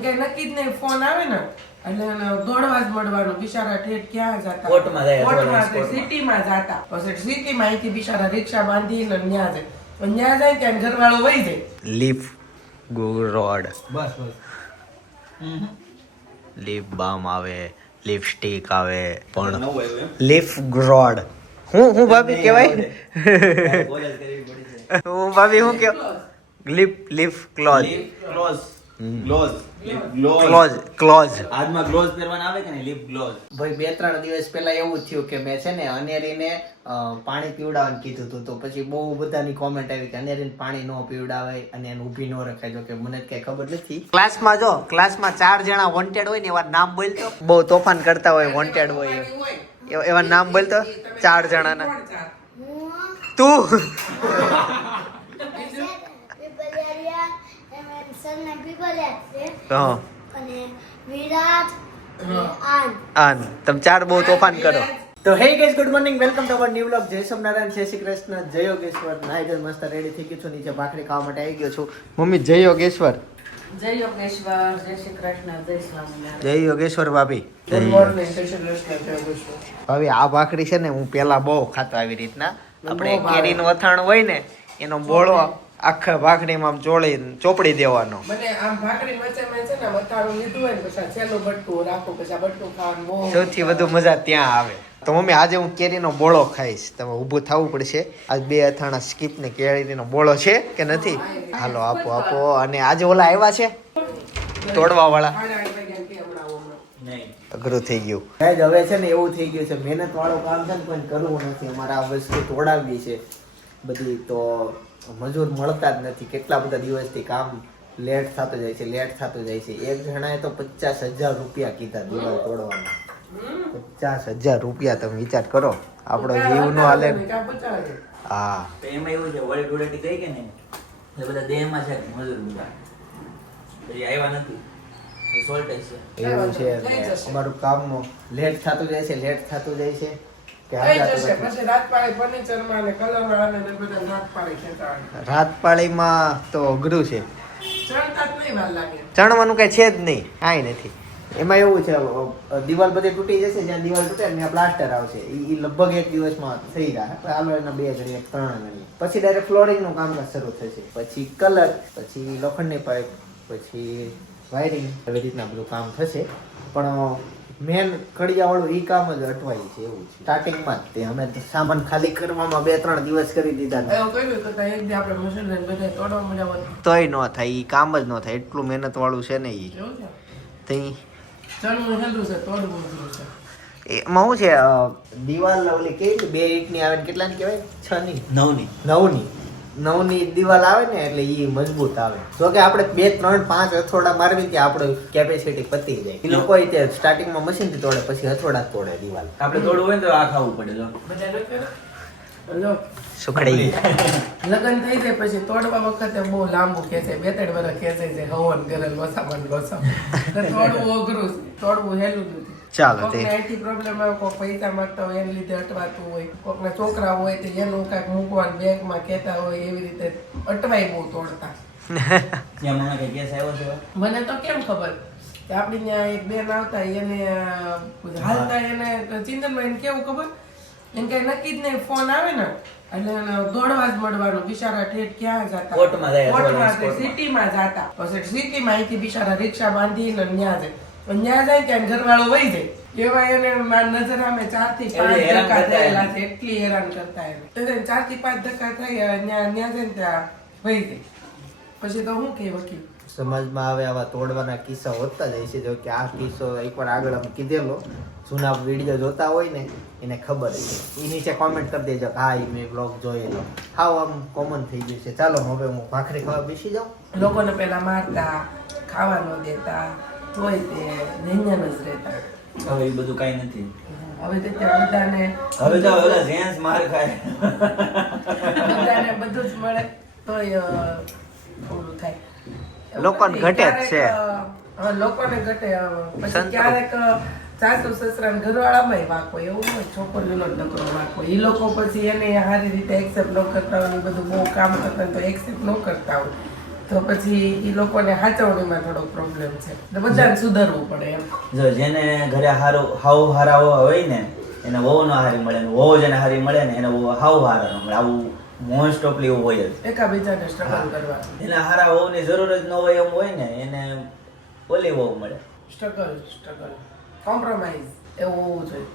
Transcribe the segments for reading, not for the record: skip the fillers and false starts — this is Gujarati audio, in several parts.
એમ કઈ નક્કી જ નહીં, ફોન આવે ને એટલે દોડવા જ મળવાનું. બિચારા ઠેઠ ક્યાં જતા, કોર્ટમાં સિટીમાં જતા, પછી સિટીમાં અહીંથી બિચારા રિક્ષા બાંધીને ન્યા જાય, ન્યા જાય ત્યાં ઘરવાળો વહી જાય. લીફ રોડ, બસ લીફ બામ આવે, લિપસ્ટિક આવે, પણ લીફ રોડ હું ભાભી કહેવાય, હું ભાભી હું કેવ, લીફ ક્લોઝ, ક્લોઝ આજમાં ગ્લોવ્સ પહેરવાના આવે કે નહીં, લિપ ગ્લોવ્સ. ભાઈ 2-3 દિવસ પહેલા એવું થયું કે મેં છે ને અનેરીને પાણી પીવડાવવાનું કીધું હતું, તો પછી બહુ બધાની કોમેન્ટ આવી કે અનેરીને પાણી ન પીવડાવે અને એને ઊભી ન રખાય. જો કે મને કઈ ખબર નથી. ક્લાસમાં 4 જણા વોન્ટેડ હોય ને એવા નામ બોલતો, બહુ તોફાન કરતા હોય, વોન્ટેડ હોય એવા નામ બોલતો 4 જણાના. તું આન તમે 4 બહુ તોફાન કરો. તો હે guys, good morning, welcome to our new vlog. જય સોમનારાયણ, જય શ્રી કૃષ્ણ, જય યોગેશ્વર. નાઈ ધોઈ મસ્ત રેડી થઈ ગયો છું, નીચે ભાખરી ખાવા માટે આવી ગયો છું. મમ્મી જય યોગેશ્વર. જય યોગેશ્વર, જય શ્રી કૃષ્ણ, જય સ્વામિનારાયણ. જય યોગેશ્વર ભાભી. ગુડ મોર્નિંગ, જય શ્રી કૃષ્ણ, જય યોગેશ્વર. ભાભી આ ભાખરી છે ને હું પેલા બહુ ખાતો આવી રીતના. આપણે કેરીનું અથાણું હોય ને એનો બોળો આખા ભાખરીમાં આમ ચોપડી દેવાનો. મને આમ ભાખરી મચે છે ને મતારું લીધું હોય ને પછી છેલ્લું બટકું રાખો, પછી આ બટકું ખાવાનું બહુ સૌથી વધુ મજા ત્યાં આવે. તો મમ્મી આજે હું કેરીનો બોળો ખાઈશ, તમે ઊભું થવું પડશે. આજ 2 અથાણા સ્કીપ ને કેરીનો બોળો છે કે નથી? હાલો આપો. અને આજે ઓલા આવ્યા છે તોડવા વાળા, અઘરું થઈ ગયું. હવે છે ને એવું થઈ ગયું છે, મહેનત વાળું કામ છે ને કોઈ કરવું નથી. અમારે આ વસ્તુ તોડાવવી છે બધી, તો મજૂર મળતા જ નથી. કેટલા બધા દિવસથી કામ લેટ થતું જાય છે. એક જણાએ તો 50,000 રૂપિયા કીધા દિવાલ તોડવાના. 50,000 રૂપિયા, તમે વિચાર કરો. આપણો જીવ નો હાલે. હા, એમાં એવું છે, વળી ડોડેટી ગઈ કે નહીં, એટલે બધા દેહમાં છે મજૂર બધા પછી આવ્યા નથી, સોલ્ટેજ છે. એવું છે. અમારું કામ લેટ થતું જાય છે કે પછી રાતપાળી ફર્નિચરમાં અને કલરવાળાને ને બધા રાતપાળી ખેતા હોય. રાતપાળીમાં તો અઘરું છે, ચણતા જ નહીં વાર લાગે. ચણવાનું કઈ છે જ નહીં, કાંઈ નથી. એમાં એવું છે, દિવાલ બધી તૂટી જશે, જ્યાં દિવાલ તૂટે ને ત્યાં પ્લાસ્ટર આવશે. એ લગભગ 1 દિવસમાં થઈ જાય. હાલો એના 2 ઘડી 3 ઘડી પછી ડાયરેક્ટ ફ્લોરિંગ નું કામકાજ શરૂ થશે. પછી કલર, પછી લોખંડની પાઇપ, પછી વાયરિંગ, એવી રીતના બધું કામ થશે. પણ મેન કડિયા વાળું ઈ કામ જ અટવાય છે. એવું છે સ્ટાર્ટિંગમાં જ તે અમે સામાન ખાલી કરવામાં 2-3 દિવસ કરી દીધા. એવું કર્યું તો એક દી આપણે મશીન લઈને બધા તોડવા મળ્યા તોય ન થાય, ઈ કામ જ ન થાય. એટલું મહેનત વાળું છે ને ઈ. એવું છે. તઈ ચણવું હેલું છે, તોડવું અઘરું છે. એમાં શું છે, દિવાલ ઓલી કેવી 2 ઈંટની આવે ને કેટલાની કહેવાય, 6 ની 9 ની દિવાલ આવે ને એટલે ઈ મજબૂત આવે. જો કે આપણે 2, 3, 5 હથોડા મારવી ત્યાં આપણે કેપેસિટી પતી જાય. એ લોકો તે સ્ટાર્ટિંગમાં મશીન થી તોડે, પછી હથોડા તોડે દિવાલ. આપણે તોડવું હોય ને તો આ ખાવું પડે. જો બધા લો સુખડી લગન થઈ જાય પછી તોડવા વખતે બહુ લાંબુ ખેંચે, 2-3 વર્ષ ખેંચાય છે. હવન કરેલ વસામણ તોડવું અઘરું છે, તોડવું હેલું નથી. ચાલો કોકને આઈટી પ્રોબ્લેમ આવે, કોઈ પૈસા માંગતા હોય એને લીધે અટવાતું હોય, કોકના છોકરા હોય તો એનું કાંઈક મૂકવાનું બેગમાં કહેતા હોય, એવી રીતે અટવાય બહુ તોડતા. ત્યાં મને કઈ કેસ આવ્યો છે? મને તો કેમ ખબર કે આપણી ત્યાં એક બેન આવતા, એને હાલતા એને ચિંતનમાં એને કેવું ખબર, એને કઈ નક્કી જ નહીં, ફોન આવે ને એટલે દોડવા જ મળવાનું. બિચારા ઠેઠ ક્યાં જતા, કોર્ટમાં સિટીમાં જતા, પછી સિટીમાં અહીંથી બિચારા રિક્ષા બાંધીને ન્યા જાય ત્યાં ઘરવાળો વહી જાય. એવા એને મારી નજર સામે 4 થી 5 ધક્કા થયેલા છે. એટલી હેરાન કરતા એને 4 થી 5 ધક્કા થઈ ન્યા જાય ને ત્યાં વહી જાય. પછી તો શું કે વકીલ સમાજમાં આવે આવા તોડવાના કિસ્સા હોતા જાય છે. જો કે આ કિસ્સો એકવાર આગળ અમે કીધેલો, જૂના વિડીયો જોતા હોય ને એને ખબર છે. એ નીચે કોમેન્ટ કરી દેજો કે હા એ મેં બ્લોગ જોયેલો. હાવ આમ કોમન થઈ ગયું છે. ચાલો હવે હું ભાખરી ખાવા બેસી જાઉં. લોકોને પેલા મારતા, ખાવા ન દેતા, તોય તે નૈયાન જ રહેતા. હવે એ બધું કઈ નથી. હવે તો ત્યાં બધાને હવે તો ઓલા જેન્ટ્સ માર ખાય, બધાને બધું જ મળે તોય થોડું થાય. લોકોને ઘટે જ છે. હા, લોકોને ઘટે. પછી ક્યારેક સાસુ સસરા ને ઘરવાળામાં વાંક હોય, એવું હોય છોકરીનો જ નકરો વાંક હોય. એ લોકો પછી એને સારી રીતે એક્સેપ્ટ ન કરતા હોય, બધું બહુ કામ કરતા હોય તો એક્સેપ્ટ ન કરતા હોય, તો પછી એ લોકોને હાચવણીમાં થોડો પ્રોબ્લેમ છે એટલે બધાને સુધારવું પડે એમ. જો જેને ઘરે હાવ હારા હોય ને એને વહુ ન હારી મળે ને વહુ જેને હારી મળે ને એને વહુ હાવ હારા ન મળે. આવું મોસ્ટ ઓફલી એવું હોય જ. એકાબીજાને સ્ટ્રગલ કરવા એને હારા વહુની જરૂર જ ન હોય એમ હોય ને એને ઓલી વહુ મળે. સ્ટ્રગલ કોમ્પ્રોમાઇઝ એવું હોવું જોઈએ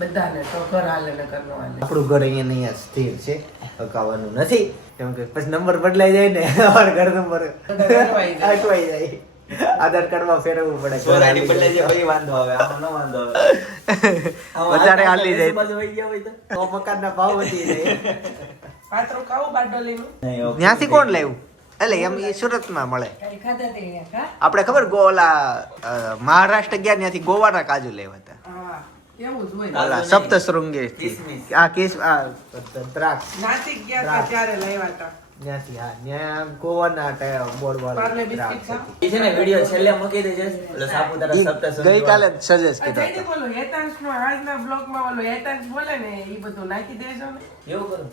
બધાને, તો ઘર હાલે ને ઘર નો હાલે. આપણું ઘર અહીંયા ને અહીંયા સ્થિર છે, હકાવાનું નથી, કેમ કે પછી નંબર બદલાઈ જાય ને અમારો ઘર નંબર અટવાઈ જાય. અટવાઈ જાય. આધાર કાર્ડમાં ફેરવવું પડે. સોસાયટી બદલાઈ જાય પછી વાંધો આવે, આમાં ન વાંધો આવે. વધારે હાલી જાય બાજુ વહી ગયા હોય તો મકાનના ભાવ વધી જાય. પાત્રો ખાવું બારડોલીનું નહીં. ત્યાંથી કોણ લાવ્યું? એટલે એમ એ સુરતમાં મળે. કઈ ખાધા તે કા? આપણે ખબર ગોલા મહારાષ્ટ્ર ગયા ત્યાંથી ગોવાના કાજુ લેવા હતા. હા એવું જ હોય. ઓલા સપ્તશૃંગી કિસમિસ. આ કેસ આ દ્રાક્ષ નાસિક ગયા હતા ત્યારે લાવ્યા હતા. ત્યાંથી હા ત્યાં ગોવાના બોર્ડ પાર્લે વાળા બિસ્કિટ દ્રાક્ષ ખા? એ છે ને વિડિયો છેલ્લે મૂકી દેજે. એટલે સાપુતારા હતી. સપ્તશૃંગી ગઈકાલે જ સજેસ્ટ આ કીધો જયદીપ હતો. બોલો હેતાંશમાં આજના બ્લોગમાં ઓલો હેતાંશ બોલે ને એ બધું નાખી દેજો ને. એવું કરું.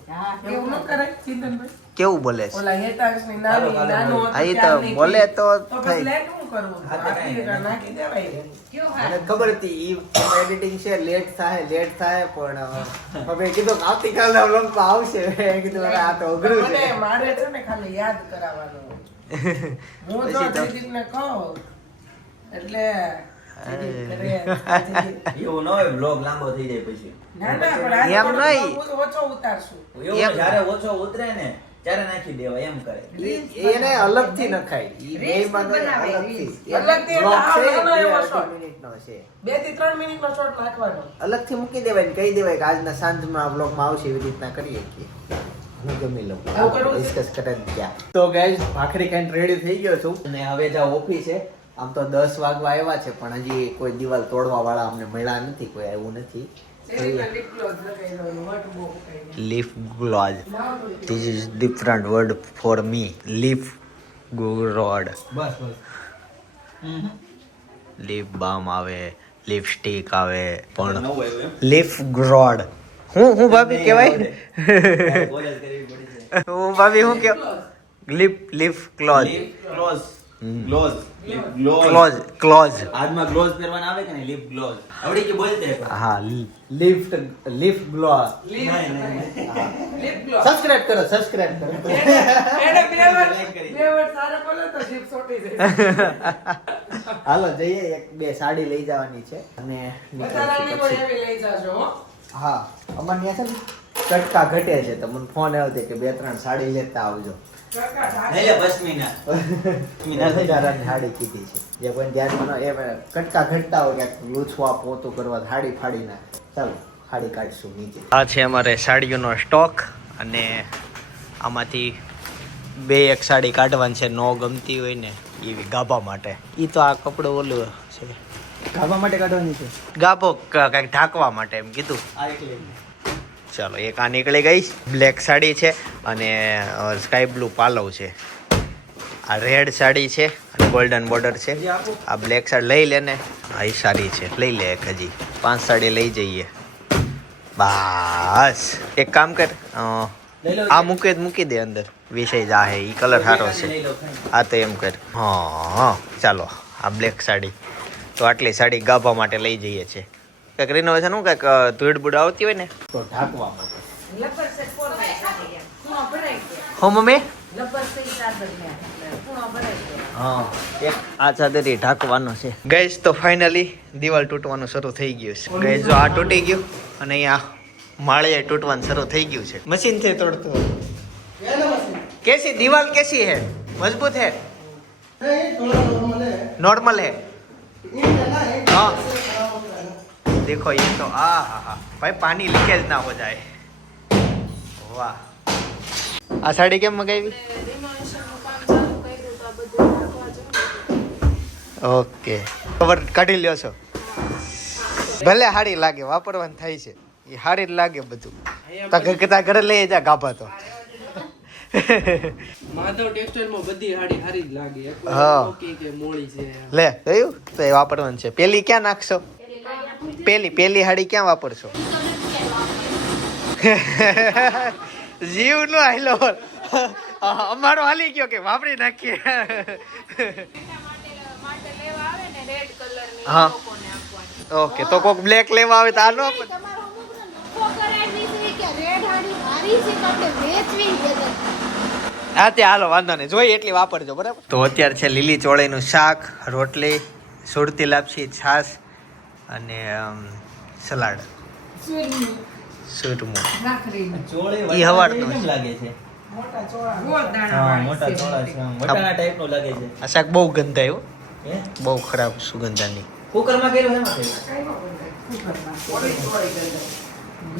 એવું ન કરાય ચિંતનભાઈ? કેવું બોલે છે? ઓલા હેતાંશની નાની ચાલો, નાનું હતું આ ઈ તો ત્યારની બોલે તો તો થઈ. પછી લેટ હું કરવું? હા, તો આખી કાંઈ નાખી દેવાય. મને ખબર હતી ઈ એડિટિંગ છે, લેટ થાય પણ હવે કીધું કે આવતીકાલના વ્લોગમાં આવશે. મેં કીધું અરે આ તો અઘરું મને છે. મારે છે ને ખાલી યાદ કરાવવાનું. હું જો પછી તો- જયદીપને કહું એટલે જયદીપ કરે, જયદીપ. એવું ન હોય, બ્લોગ લાંબો થઈ જાય પછી. ના ના પણ આજે એમ થોડું નહીં. બહુ ઓછો ઉતારશું. એવું એમ. જ્યારે ઓછો ઉતરે ને ત્યારે નાખી દેવાય એમ કરે. એને અલગથી નખાય. ઈ બેયમાં નહીં, અલગથી. અલગથી Vlog એટલે છે, આ નાનો એવો 2 short. મિનિટનો છે. 2 થી 3 મિનિટનો શોટ નાખવાનો. અલગથી મૂકી દેવાય ને કહી દેવાય કે આજના સાંજમાં વ્લોગમાં આવશે એવી રીતના કરીએ કે હું જમી લઉં. એવું કરવું છે? ડિસ્કસ કરે ને ત્યાં. તો ગાઈઝ ભાખરી ખાઈને રેડી થઈ ગયો છું અને હવે જા ઓફિસ છે. આમ તો 10 વાગવા આવ્યા છે પણ હજી કોઈ દિવાલ તોડવા વાળા અમને મળ્યા નથી, કોઈ આવ્યું નથી. જયદીપને lip gloss લગાવી દેવાનું, વટ બહુ ઉકાઈ લીફ ગ્લોઝ. જાય. This is different word for me. Leaf grodd. બસ લીફ બામ આવે, લિપસ્ટિક આવે પણ નવું આવ્યું એમ. લીફ ગ્રોડ. હું ભાભી કહેવાય? કોલેજ કરવી પડી છે. હું ભાભી હું કે lip gloss. Lip gloss. Gloss. Lip gloss. Gloss. હાથમાં ગ્લોવ્સ પહેરવાના આવે કે નહીં, લિપ ગ્લોવ્સ આવડી કે બોલતે એકવાર? હા leaf glows. Lip gloss. Subscribe કરો. એને બે વાર Like કરી. સારા બોલે તો જીભ ચોંટી જાય. હાલો જઈએ, એક બે સાડી લઈ જવાની છે અને વધારાની નીકળશું કોઈ પછી. એવી લઈ જાજો હો. હા અમારે ત્યાં છે ને ચટકા ઘટે છે તો મને ફોન આવ્યો હતો કે 2-3 સાડી લેતા આવજો. કાકા, ઢાંકી. નહીં લે, પશ્મિના. હજારની સાડી કીધી છે. જે કોઈ ધ્યાનમાં ન એ કટકા ઘટતા હોય ક્યાંક લૂછવા પોતું કરવા સાડી ફાડી નાખે. ચાલો સાડી કાઢશું નીચે. આ છે અમારે સાડીઓનો સ્ટોક અને આમાંથી 2-1 સાડી કાઢવાની છે. નો ગમતી હોય ને એવી ગાભા માટે. ઈ તો આ કપડું ઓલું છે, ગાભા માટે કાઢવાની છે. ગાભો કંઈક ઢાંકવા માટે એમ કીધું. આ એકલી. ચાલો એક આ નીકળી ગઈ. બ્લેક સાડી છે અને સ્કાય બ્લુ પાલવ છે. આ રેડ સાડી છે અને ગોલ્ડન બોર્ડર છે. આ બ્લેક સાડી લઈ લે ને. આ ઈ સાડી છે, લઈ લે એક હજી. 5 સાડી લઈ જઈએ બસ. એક કામ કર, લઈ લો. આ મૂકી દે અંદર. વિષય જાહે, ઈ કલર સારો છે. લઈ લો, ખાઈ. આ તો એમ કર. હા ચાલો આ બ્લેક સાડી તો આટલી સાડી ગાભા માટે લઈ જઈએ છે. કંઈક રિનોવેશન હું કંઈક ધૂળ બુડ આવતી હોય ને તો ઢાંકવા માટે. લબર સે ફોર બાય સાડી એમ. પૂણો ભરાઈ ગયો. હો મમ્મી? લબર સે ઈ ચાદર ને એટલે પૂણો ભરાઈ ગયો. હા એક આ ચાદરથી ઢાંકવાનો છે. ગઈસ તો ફાઇનલી દિવાલ તૂટવાનું શરૂ થઈ ગયું છે. ગઈસ જો આ તૂટી ગયું અને અહીંયા માળીએ તૂટવાનું શરૂ થઈ ગયું છે. મશીન થી તોડતું. कैसी दीवार कैसी है? मजबूत है? नॉर्मल है? हाँ देखो ये तो आ भाई पानी लीकेज ना हो जाए. वाह. આ સાડી કેમ મગાવી? ઓકે કવર કાઢી લ્યો છો. ભલે હાડી લાગે, વાપરવાનું થાય છે. એ હાડી જ લાગે બધું. તા ઘરે લઈ જા ગાભા તો. માધવ ટેક્સટાઇલ માં બધી હાડી હારી જ લાગે. હા. ઓકે કે મોળી છે. લે જોયું તો એ વાપરવાનું છે. પેલી ક્યાં નાખશો? પેલી હાડી ક્યાં વાપરશો? જીવ નો હાલો અમારો હાલી ગયો કે વાપરી નાખીએ માટે લેવા આવે ને રેડ કલરની હા. લોકોને આપવાની. ઓકે તો કોક બ્લેક લેવા આવે તો આ નો તમારો અમુક નફો કરાવી છે કે રેડ હાડી મારી છે કે આપણે વેચવી છે. હા તે હાલો વાંધો નહીં જોઈએ એટલી વાપરજો બરાબર. તો અત્યારે છે લીલી ચોળીનું શાક, રોટલી, સુરતી લાપસી, છાશ અને સલાડ સુરમું. ચોળે ઈ હવારનું કેમ લાગે છે? મોટા ચોળા હા, મોટા ચોળા છે. આમ વટાણા ટાઈપનું લાગે છે. આ શાક બહુ ગંધ આવ્યો, હે? બહુ ખરાબ સુગંધાની. કુકરમાં કર્યું એમાં કર્યું? કઈ નો બંધાય. કુકરમાં. ચોળી ચોળી ગંધાય.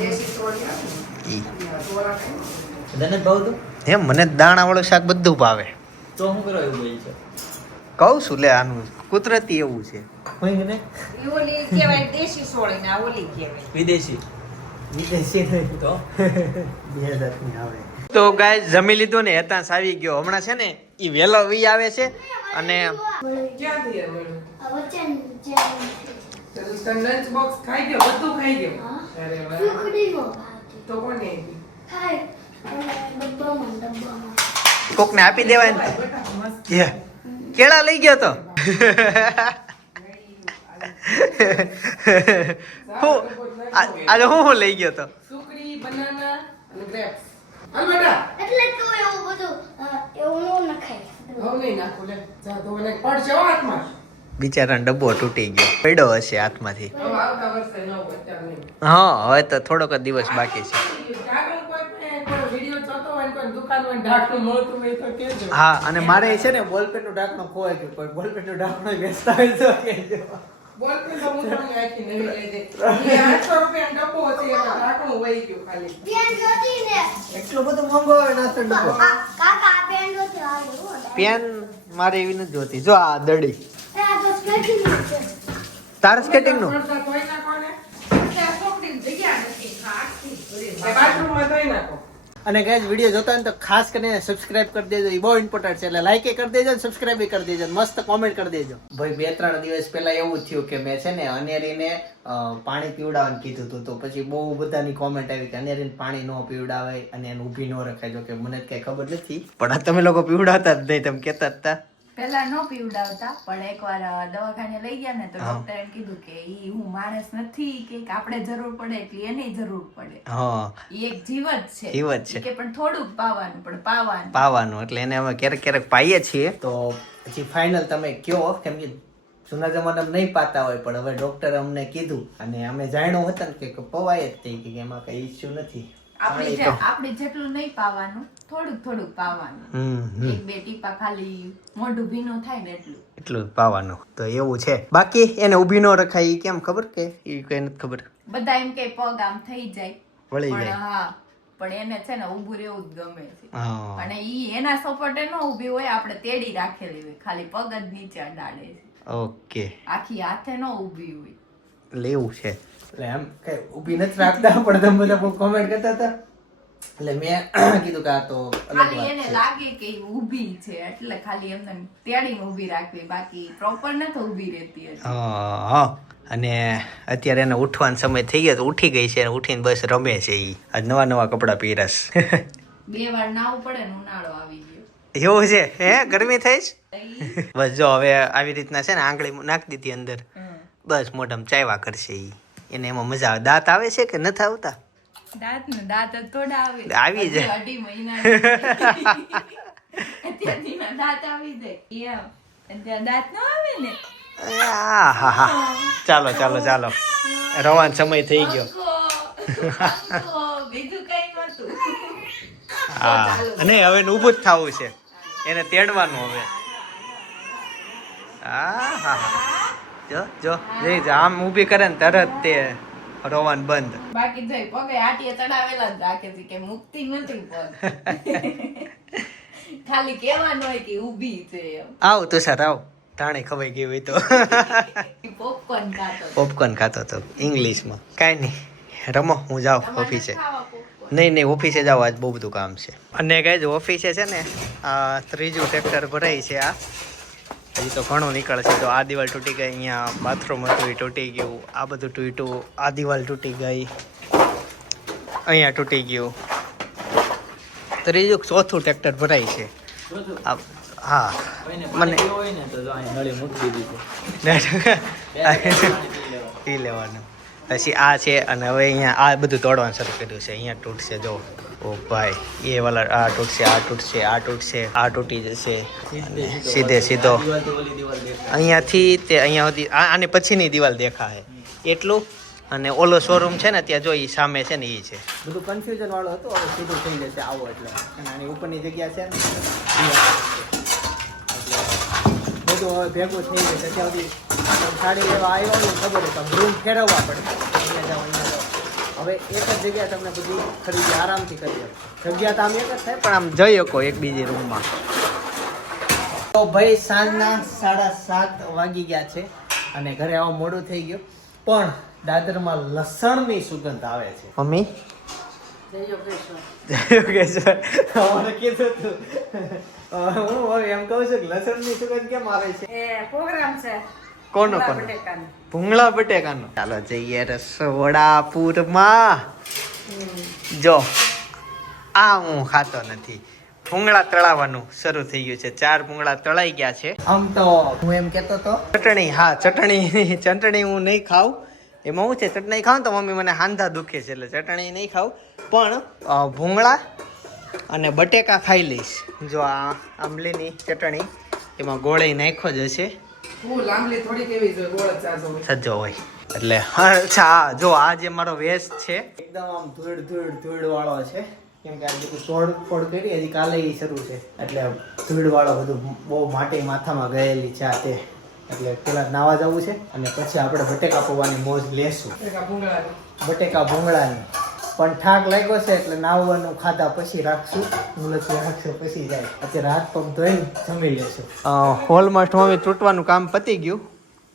દેશી ચોળી આવે ને, ઈ આ ચોળા કઈ નો બંધાય. તને જ ભાવતું? એમ મને દાણાવાળું શાક બધું ભાવે. તો હું કરવા એવું બોલ છે? કહું છું લે આનું કુદરતી એવું છે. હોય ને? ઈ ઓલી કહેવાય દેશી સોળી ને આ ઓલી કહેવાય. વિદેશી. વિદેશી નહીં તો? તો ગાય જમી લીધું ને હેતાંશ આવી ગયો હમણાં છે ને ઈ વેલો વી આવે છે અને ક્યાંથી મળ્યું? તો તને લંચ બોક્સ ખાઈ ગયો, બધું ખાઈ ગયો. અરે વાહ. તો કોને આપી? કોકને આપી દેવાય ને. બેટા મસ્ત. એ, કેળા લઈ ગયો તો આજે હું લઈ ગયો તો સુકડી, બનાના અને ગ્રેપ્સ. હાલ બેટા. હવે નહીં નાખું લે. જા તો મને પડશે હો હાથમાં. બિચારાનો ડબ્બો તૂટી ગયો પડ્યો હશે હાથમાંથી. હવે આવતા વર્ષે ન હોય, અત્યારે નહીં. હા હવે તો થોડોક જ દિવસ બાકી છે. ઢાંકણું કોઈ વિડીયો જોતો હોય ને કોઈ દુકાન હોય ઢાંકણું મળતું હોય તો કહેજો. હા અને મારે છે ને બોલપેનનું ઢાંકણું ખોવાઈ ગયું કોઈ બોલપેનનું ઢાંકણું વેચતા હોય તો કહેજો. બોલપેન તો હું તમને આખી નવી લઈ દે. એ 800 રૂપિયાનો ડબ્બો છે એમાં ઢાંકણું વહી ગયું ખાલી. એટલો બધો મોંઘો આવે નાસ્તો ડબ્બો. પેન મારે એવી નથી જોતી જો આ દડી તારે સ્કેટિંગ નું પડદા ધોઈ નાખો ને. ત્યાં સોકડીની જગ્યા નથી. આખી ભરી. આ બાથરૂમમાં ધોઈ નાખો. અને ગાઈઝ વિડીયો જોતા હોય ને તો ખાસ કરીને સબસ્ક્રાઇબ કરી દેજો એ બહુ ઇમ્પોર્ટન્ટ છે એટલે લાઈક કરી દેજો અને સબસ્ક્રાઇબ કરી દેજો મસ્ત કોમેન્ટ કરી દેજો. ભાઈ 2-3 દિવસ પહેલા એવું થયું કે મેં છે ને અનેરીને પાણી પીવડાવવાનું કીધું હતું તો પછી બહુ બધાની કોમેન્ટ આવી કે અનેરીને પાણી ન પીવડાવે અને એને ઊભી ન રખાય જો કે મને કઈ ખબર નથી પણ આ તમે લોકો પીવડાવતા જ નહીં તમે કહેતા હતા. પેલા નો પીવડાવતા પણ એકવાર દવાખાને લઈ ગયા ને તો ડોક્ટરે એમ કીધું કે ઈ હું માણસ નથી કે આપણે જરૂર પડે એટલી એની જરૂર પડે. હા ઈ એક જીવ જ છે જીવ જ છે. કે પણ થોડુંક પાવાનું પણ પાવાનું પાવાનું એટલે એને અમે ક્યારેક ક્યારેક પાઈએ છીએ. તો પછી ફાઇનલ તમે કયો કેમ કે જૂના જમાનામાં નહીં પાતા હોય પણ હવે ડોક્ટરે અમને કીધું અને અમે જાણ્યું હતા ને કે પવાય જ થઈ કે એમાં કઈ ઇસ્યુ નથી. આપણે જેટલું નહીં પાવાનું થોડુંક પાવાનું. 1-2 ટીપા ખાલી મોઢું ભીનું થાય ને એટલું પાવાનું તો એવું છે. બાકી એને ઊભી ન રખાય ઈ કેમ ખબર કે ઈ કઈ નથી ખબર. બધા એમ કે પગ આમ થઈ જાય વળી પણ જાય. હા પણ એને છે ને ઊભું રહેવું જ ગમે છે હા અને ઈ એના સપોર્ટે ન ઊભી હોય આપણે તેડી રાખેલી હોય ખાલી પગ જ નીચે અડાડે છે ઓકે આખી હાથે ન ઊભી હોય. લેવું છે એટલે એમ કઈ ઊભી નથી રાખતા પણ તમે બધા બહુ કોમેન્ટ કરતા હતા એટલે મેં કીધું કે આ તો અલગ ખાલી વાત એને છે. લાગે કે ઈ ઊભી છે એટલે ખાલી એમને તેડીને ઊભી રાખવી બાકી પ્રોપર નથી ઊભી રહેતી હજી. હા અને અત્યારે એને ઉઠવાનો સમય થઈ ગયો તો ઉઠી ગઈ છે અને ઉઠીને બસ રમે છે ઈ આજ નવા કપડા પહેરસ 2 વાર નાવું પડે ને ઉનાળો આવી ગયો. એવું છે હે ગરમી થઈ છે? બસ જો હવે આવી રીતના છે ને આંગળી નાખી દીધી અંદર બસ મોઢામાં ચાયવા કરશે ઈ એને એમાં મજા આવે. દાંત આવે છે કે નથી આવતા? દાંત જ થોડા આવે આવી જાય. 2.5 મહિના અત્યારથી ના દાંત આવી જાય એમ અત્યારે દાંત ન આવે ને હા ચાલો રવાનો સમય થઈ ગયો. બીજું કઈ નતું. હા અને હવે ઊભું જ થવું છે એને તેડવાનું હવે. હા જો આમ ઊભી કરે ને તરત તે રોવાનું બંધ. બાકી જોઈ પગે આટીએ ચડાવેલા જ રાખે છે કે મુક્તિ નથી પગ ખાલી કહેવાનું હોય કે ઊભી છે એમ. આવ તો સર આવ ટાણે ખવાઈ ગઈ હોય તો પોપકોર્ન ખાતો તો ઇંગ્લિશમાં. કાંઈ નહીં રમો હું જાઉં ઓફિસે. નહીં ઓફિસે જાવ આજ બહુ બધું કામ છે. અને ગાઈઝ ઓફિસે છે ને આ 3જું ટ્રેક્ટર ભરાય છે આ હજી તો ઘણું નીકળશે. તો આ દિવાલ તૂટી ગઈ અહીંયા બાથરૂમ હતું એ તૂટી ગયું આ બધું તૂટ્યું આ દિવાલ તૂટી ગઈ અહીંયા તૂટી ગયું ત્રીજું ચોથું ટ્રેક્ટર ભરાય છે હા મને હોય ને તો જો અહીં નળી મૂકી દીધી પી લેવાનું પછી આ છે અને હવે અહીંયા આ બધું તોડવાનું શરૂ કર્યું છે અહીંયા તૂટશે જો ઓ ભાઈ એ વાલા આ તૂટશે આ તૂટશે આ તૂટશે આ તૂટી જશે અને સીધે સીધો અહીંયાથી તે અહીંયા સુધી આને પછીની દિવાલ દેખાય એટલું અને ઓલો શોરૂમ છે ને ત્યાં જો એ સામે છે ને એ છે બધું કન્ફ્યુઝન વાળું હતું હવે સીધું થઈ જશે આવો એટલે અને આની ઉપરની જગ્યા છે ને બધું હવે ભેગું થઈ જશે ત્યાં સુધી સાડી લેવા આવ્યો ને ખબર છે રૂમ ફેરવવા પડે અહીંયા જાઓ અહીંયા જાઓ હવે એક જ જગ્યાએ તમને બધી ખરીદી આરામથી કરી જગ્યા તો આમ એક જ થાય પણ આમ જઈ શકો એક બીજી રૂમમાં તો ભાઈ સાંજના 7:30 વાગી ગયા છે અને ઘરે આવો મોડું થઈ ગયું પણ દાદરમાં લસણની સુગંધ આવે છે મમ્મી જય યોગેશ્વર અમારે કીધું હતું હું હવે એમ કહું છું કે લસણની સુગંધ કેમ આવે છે પ્રોગ્રામ છે કોનો ભૂંગળા બટેકાનો ચાલો જઈએ રસોડાપુરમાં જો આ હું ખાતો નથી ભૂંગળા તળાવવાનું શરૂ થઈ ગયું છે 4 ભૂંગળા તળાઈ ગયા છે આમ તો હું એમ કહેતો તો ચટણી હા ચટણી હું નહીં ખાઉં એમાં હું છે ચટણી ખાઉં તો મમ્મી મને હાંધા દુખે છે એટલે ચટણી નહીં ખાઉં પણ ભૂંગળા અને બટેકા ખાઈ લઈશ જો આ આંબલીની ચટણી એમાં ગોળી નાખ્યો જ હશે હું લાંબલી થોડીક એવી જોઈએ ગોળ જ ચાલતો હોય. સજો હોય એટલે અચ્છા જો આ જે મારો વેશ છે એકદમ આમ ધૂળ વાળો છે કેમ કે આ બધું તોડફોડ કરી હજી કાલે ઈ શરૂ છે એટલે ધૂળ વાળો બધું બહુ માટી માથામાં ગયેલી છે આ તે એટલે પેલા નાવા જવું છે અને પછી આપણે બટેકા પૌવાની મોજ લેશું બટેકા ભૂંગળાની. બટેકા ભૂંગળાની પણ થાક લાગ્યો છે એટલે નાવાનું ખાધા પછી રાખશું મુલતવી રાખશું પછી જાય અત્યારે હાથ પગ ધોઈને જમી લેશું હોલમાસ્ટ મમ્મી તૂટવાનું કામ પતી ગયું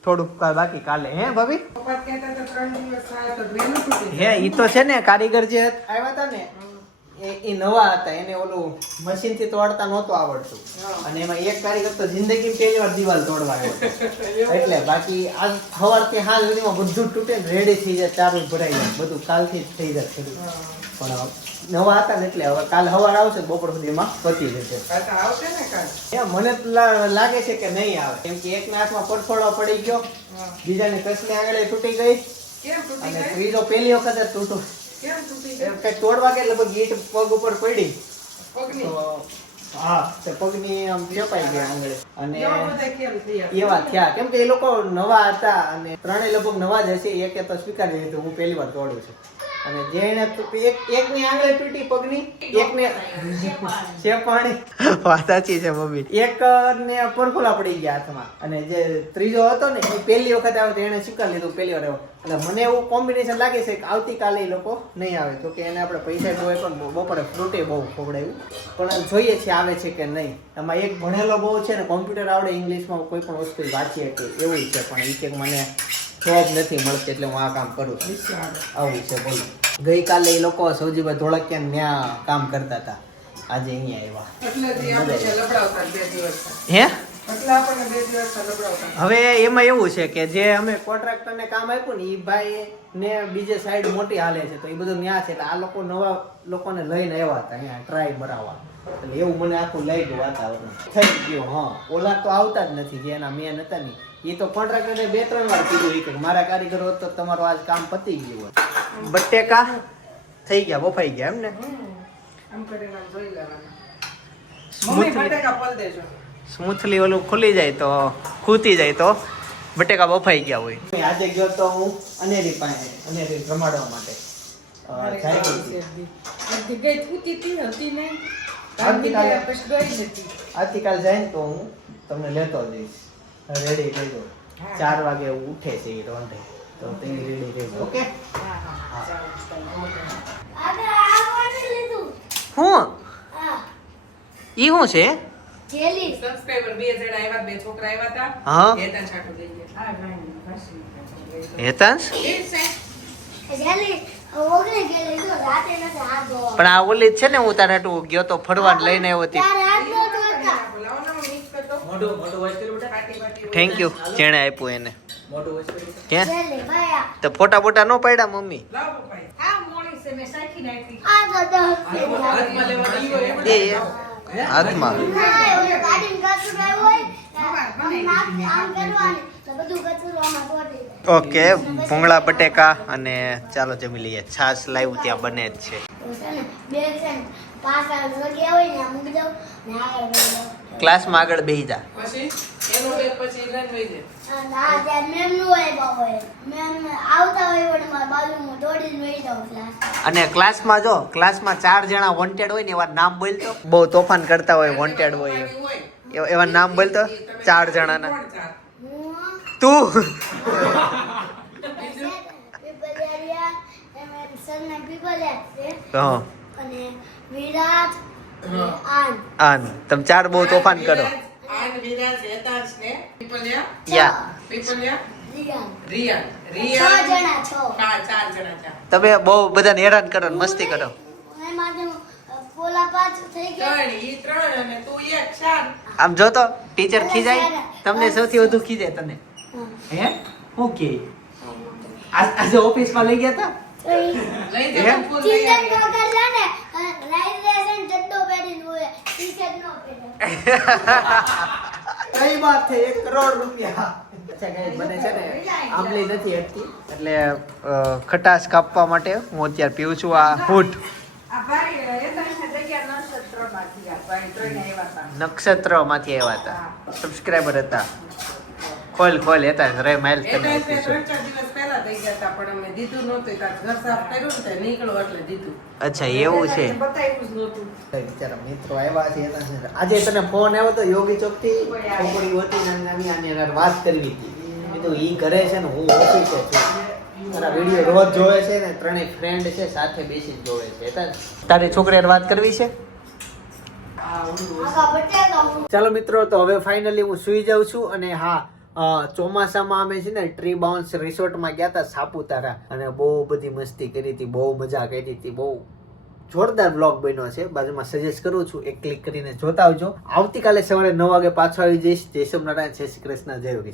થોડુંક બાકી કાલે હે ભાભી પપ્પા કહેતા હતા 3 દિવસ થાય તો વહેલું તૂટી હે ઈ તો છે ને કારીગર જે આવ્યા હતા ને એ નવા હતા એને ઓલું મશીન થી તોડતા નહોતું આવડતું અને એમાં એક કારીગર તો જિંદગીમાં પહેલી વાર દિવાલ તોડવા આવ્યો હતો. એટલે બાકી આજ સવારથી હાલ સુધીમાં બધું તૂટે ને રેડી થઈ જાય ચારું ભરાઈ જાય બધું કાલથી જ થઈ જાય શરૂ. પણ નવા હતા ને એટલે હવે કાલ સવાર આવશે બપોર સુધીમાં પતી જશે. કાંટા આવશે ને કાલ. મને તો લાગે છે કે નહીં આવે કેમ કે એકના હાથમાં પડફોડો પડી ગયો બીજાની કસની આંગળી તૂટી ગઈ કેમ તૂટી અને ગઈ? ત્રીજો પહેલી વખત જ તૂટું કેમ તૂટી ગઈ? કઈ તોડવા કે લગભગ ઈંટ પગ ઉપર પડી પગની. તો હા તે પગની આમ ચપાઈ ગયા આંગળે અને એવા બધા ખેલ થયા. એવા થયા કેમ કે એ લોકો નવા હતા અને ત્રણેય લગભગ નવા જ હશે એકે તો સ્વીકારી લીધું હું પહેલી વાર તોડું છું અને જેને એકની આંગળી તૂટી પગની એકને છે પાણી વાત સાચી છે મમ્મી એક ને પરખોલા પડી ગયા હાથમાં અને જે ત્રીજો હતો ને એ પહેલી વખત આવ્યો તો એને સ્વીકારી લીધું પહેલી વાર આવ્યો એટલે મને એવું કોમ્બિનેશન લાગે છે કે આવતીકાલે એ લોકો નહીં આવે તો કે એને આપણે પૈસા જોવે પણ બપોરે ફ્રૂટે બહુ ખવડાવ્યું પણ જોઈએ છે આવે છે કે નહીં એમાં એક ભણેલો બહુ છે ને કોમ્પ્યુટર આવડે ઇંગ્લિશમાં કોઈ પણ વસ્તુ વાંચી શકે એવું છે પણ એ કે મને જોબ નથી મળતી એટલે હું આ કામ કરું છું આવું છે બોલો ગઈકાલે એ લોકો સૌજીભાઈ ધોળકિયા ત્યાં કામ કરતા હતા આજે અહીંયા આવ્યા એટલેથી આપણે લબડાવતા 2 દિવસ. હે એટલે આપણને 2 દિવસ લબડાવતા. હવે એમાં એવું છે કે જે અમે કોન્ટ્રાક્ટરને કામ આપ્યું ને એ ભાઈ ને બીજે સાઈડ મોટી હાલે છે તો એ બધું ન્યા છે એટલે આ લોકો નવા લોકોને લઈને આવ્યા હતા અહીંયા ટ્રાય મરાવવા એટલે એવું મને આખું લઈ ગયું વાતાવરણ થઈ ગયું હા ઓલા તો આવતા જ નથી જે એના મેન હતા ને એ તો કોન્ટ્રાક્ટરે 2-3 વાર કીધું કે મારા કારીગરો હોત તો તમારો આજ કામ પતી ગયું હોય બટેકા થઈ ગયા બફાઈ ગયા એમ ને આમ કરીને આમ જોઈ લેવાનું. મમ્મી બટેકા પલ દેજો. સ્મૂથલી ઓલું ખુલી જાય તો ખૂતી જાય તો બટેકા બફાઈ ગયા હોય આજે ગયો તો હું અનેરી પાસે અનેરી રમાડવા માટે જાય ગઈ. અડધી ગઈ તૂટી હતી હતી ને આવતીકાલે પછી ગઈ નથી. આવતીકાલ જાય ને તો હું તમને લેતો જઈશ રેડી થઈ જાઉં 4 વાગે ઉઠે છે એ રોંઢે તો તે રેડી થઈ જાઉં ઓકે હું ઈ શું છે સબસ્ક્રાઇબર 2 જણા આવ્યા 2 છોકરા આવ્યા હતા. હા એ ત્યાં છાંટું દઈ ગયા. હેતાંશ એ સાહેબ પણ આ ઓલી જ છે ને હું તારે તું ગયો તો ફરવા લઈને આવ્યો હતી બોલાવો ને મિક્સ કરતો. મોટું વોઇસ કર્યું બેટા પાટી પાટી થેન્ક યુ જેણે આપ્યું એને મોટું વોઇસ કર્યું ક્યાં તો ફોટા બોટા ન પાડ્યા મમ્મી લાવો પપ્પા. આ મોણી છે મેં સાખી નાખી. આ તો દસ હાથમાં લેવાનું ઈ હોય એ હાથમાં ના, એવું કાઢીને કચરું આવ્યું હોય, આમ કરવાનું, તો બધું કચરું આમાં ચોંટી જાય. ઓકે ભૂંગળા બટેકા અને ચાલો જમી લઈએ. છાશ લાવ્યું ત્યાં બને જ છે. તો છે ને, બે છે ને, પાછળ જગ્યા હોય ને, આ મૂકી દઉં ને આગળ વહી જાઉં. ક્લાસમાં આગળ બેસી જા. પછી એનો બેગ પછી લઈને વહી જાય. હા, ત્યાં મેમનું હોય બાબા મેમ આવતા હોય વળી મારા બાજુમાં દોડીને વહી જાઉં ક્લાસ. અને ક્લાસમાં જો ક્લાસમાં 4 જણા વોન્ટેડ હોય ને એવા નામ બોલતો. બહુ તોફાન કરતા હોય વોન્ટેડ હોય એવા નામ બોલતો 4 જણાના. કોણ ચાર? હું તું પીપલિયા, એમ સરનામ પીપલિયા છે હા અને વિરાટ અને આન. આન તમે 4 બહુ તોફાન કરો. આન, વિરાજ, હેતાંશ ને પીપલિયા, યા પીપલિયા, રિયાન. રિયાન. 6 રિયાન. જણા 6. ચાર જણા ચાર. તમે બહુ બધાને હેરાન કરો ને મસ્તી કરો. એમાંથી પોલા પાછું થઈ ગયા. ત્રણ, ઈ 3 અને તું 1, 4. આમ જો તો ટીચર ખીજાય તમને સૌથી વધુ ખીજાય તને હા. હે ઓકે આજે ઓફિસમાં લઈ ગયા હતા તો ઈ લઈ જા ફૂલ લઈ ચિંતન આવી. વગર છે ને રાઈટ લેસન જદ્દો પહેરીને હોય ટી-શર્ટ નો પહેરે. કઈ વાત છે 1 કરોડ રૂપિયા. અચ્છા ગાઈસ બને છે ને આંબલી નથી અટકી એટલે ખટાશ કાપવા માટે હું અત્યારે પીવું છું આ ફૂટ આ ભાઈ હેતાંશને જગ્યા નક્ષત્રમાંથી આ ભાઈ ત્રણે આવ્યા હતા. નક્ષત્રમાંથી આવ્યા હતા સબસ્ક્રાઇબર હતા. ખોલ હેતા રે માઇલ એ ટાઈમે 3-4 દિવસ પહેલા થઈ ગયા હતા પણ અમે દીધું નહોતું કાં ઘર સાફ કર્યું ને તે નીકળો એટલે દીધું. અચ્છા એવું છે. બતાવ્યું જ નહોતું. બિચારા મિત્રો આવ્યા છે આજે તને ફોન આવ્યો તો યોગી ચોક થી છોકરી હતી નાની આની હારે વાત કરવી હતી. કીધું ઈ કરે છે ને હું ઓફિસે છું. તારા વિડિયો રોજ જોવે છે ને ત્રણેય ફ્રેન્ડ છે સાથે બેસી જોવે છે. તારી છોકરી હારે વાત કરવી છે. આખા બટેકા હું ચાલો મિત્રો તો હવે ફાઇનલી હું સુઈ જાઉં છું અને હા ચોમાસામાં અમે છે ને ટ્રી બાઉન્સ રિસોર્ટમાં ગયા હતા સાપુતારા અને બહુ બધી મસ્તી કરી હતી બહુ મજા કરી હતી બહુ જોરદાર બ્લોગ બન્યો છે બાજુમાં સજેસ્ટ કરું છું એક ક્લિક કરીને જોતા આવજો આવતીકાલે સવારે 9 વાગે પાછો આવી જઈશ જય સોમનારાયણ જય શ્રી કૃષ્ણ જય યોગેશ.